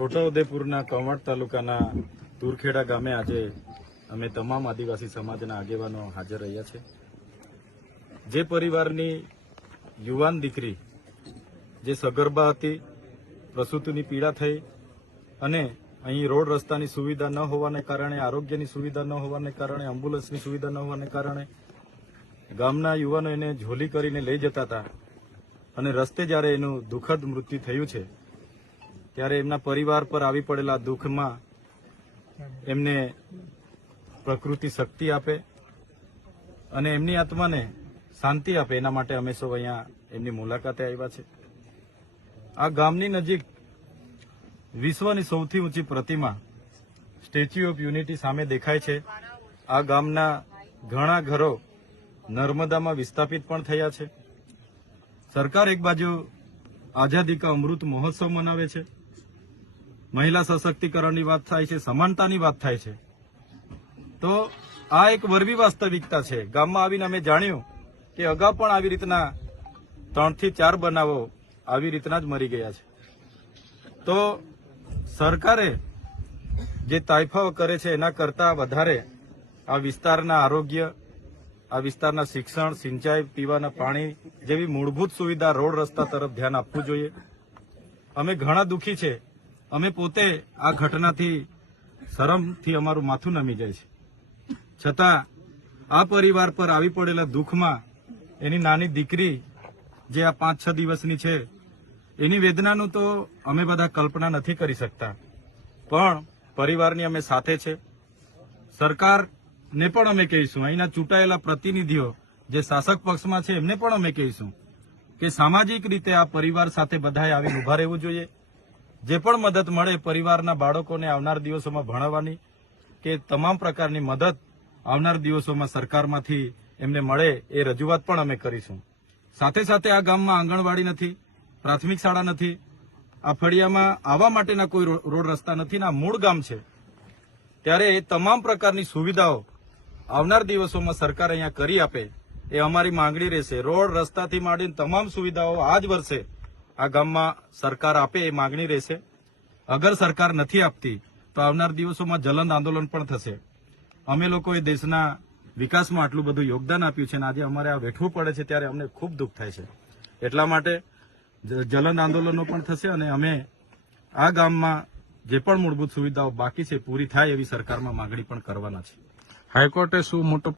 છોટાઉદેપુરના કવાંટ તાલુકાના તુરખેડા ગામે આજે અમે તમામ આદિવાસી સમાજના આગેવાનો હાજર રહ્યા છે. જે પરિવારની યુવાન દીકરી જે સગર્ભા હતી, પ્રસૂતિની પીડા થઈ અને અહીં રોડ રસ્તાની સુવિધા ન હોવાને કારણે, આરોગ્યની સુવિધા ન હોવાને કારણે, એમ્બ્યુલન્સની સુવિધા ન હોવાને કારણે ગામના યુવાનો એને ઝોલી કરીને લઈ જતા હતા અને રસ્તે જ્યારે એનું દુઃખદ મૃત્યુ થયું છે ત્યારે એમના પરિવાર પર આવી પડેલા દુઃખમાં એમને પ્રકૃતિ શક્તિ આપે અને એમની આત્માને શાંતિ આપે, એના માટે અમે સૌ અહીંયા એમની મુલાકાતે આવ્યા છે. આ ગામની નજીક વિશ્વની સૌથી ઊંચી પ્રતિમા સ્ટેચ્યુ ઓફ યુનિટી સામે દેખાય છે. આ ગામના ઘણા ઘરો નર્મદામાં વિસ્થાપિત પણ થયા છે. સરકાર એક બાજુ આઝાદી કા અમૃત મહોત્સવ મનાવે છે, મહિલા સશક્તિકરણની વાત થાય છે, સમાનતાની વાત થાય છે, તો આ એક વરવી વાસ્તવિકતા છે. ગામમાં આવીને અમે જાણ્યું કે અગાઉ પણ આવી રીતના 3 થી 4 બનાવો આવી રીતના જ મરી ગયા છે. તો સરકારે જે તાઇફાઓ કરે છે એના કરતા વધારે આ વિસ્તારના આરોગ્ય, આ વિસ્તારના શિક્ષણ, સિંચાઈ, પીવાના પાણી જેવી મૂળભૂત સુવિધા, રોડ રસ્તા તરફ ધ્યાન આપવું જોઈએ. અમે ઘણા દુઃખી છે. અમે પોતે આ ઘટનાથી શરમથી અમારું માથું નમી જાય છે. છતાં આ પરિવાર પર આવી પડેલા દુઃખમાં એની નાની દીકરી જે આ 5-6 દિવસની છે એની વેદનાનું તો અમે બધા કલ્પના નથી કરી શકતા, પણ પરિવારની અમે સાથે છે. સરકારને પણ અમે કહીશું, અહીંના ચૂંટાયેલા પ્રતિનિધિઓ જે શાસક પક્ષમાં છે એમને પણ અમે કહીશું કે સામાજિક રીતે આ પરિવાર સાથે બધાએ આવીને ઉભા રહેવું જોઈએ. જે પણ મદદ મળે પરિવારના બાળકોને આવનાર દિવસોમાં ભણાવવાની કે તમામ પ્રકારની મદદ આવનાર દિવસોમાં સરકારમાંથી એમને મળે એ રજૂઆત પણ અમે કરીશું. સાથે સાથે આ ગામમાં આંગણવાડી નથી, પ્રાથમિક શાળા નથી, આ ફળિયામાં આવવા માટેના કોઈ રોડ રસ્તા નથી ને આ મૂળ ગામ છે. ત્યારે એ તમામ પ્રકારની સુવિધાઓ આવનાર દિવસોમાં સરકાર અહીંયા કરી આપે એ અમારી માંગણી રહેશે. રોડ રસ્તાથી માંડીને તમામ સુવિધાઓ આ જ વર્ષે આ ગામમાં સરકાર આપે એ માંગણી રહેશે. અગર સરકાર નથી આપતી તો આવનાર દિવસોમાં જલંદ આંદોલન પણ થશે. અમે લોકોએ દેશના વિકાસમાં આટલું બધું યોગદાન આપ્યું છે અને આજે અમારે આ વેઠવું પડે છે ત્યારે અમને ખૂબ દુઃખ થાય છે. એટલા માટે જલંદ આંદોલનો પણ થશે અને અમે આ ગામમાં જે પણ મૂળભૂત સુવિધાઓ બાકી છે પૂરી થાય એવી સરકારમાં માંગણી પણ કરવાના છે. હાઈકોર્ટે શું મોટો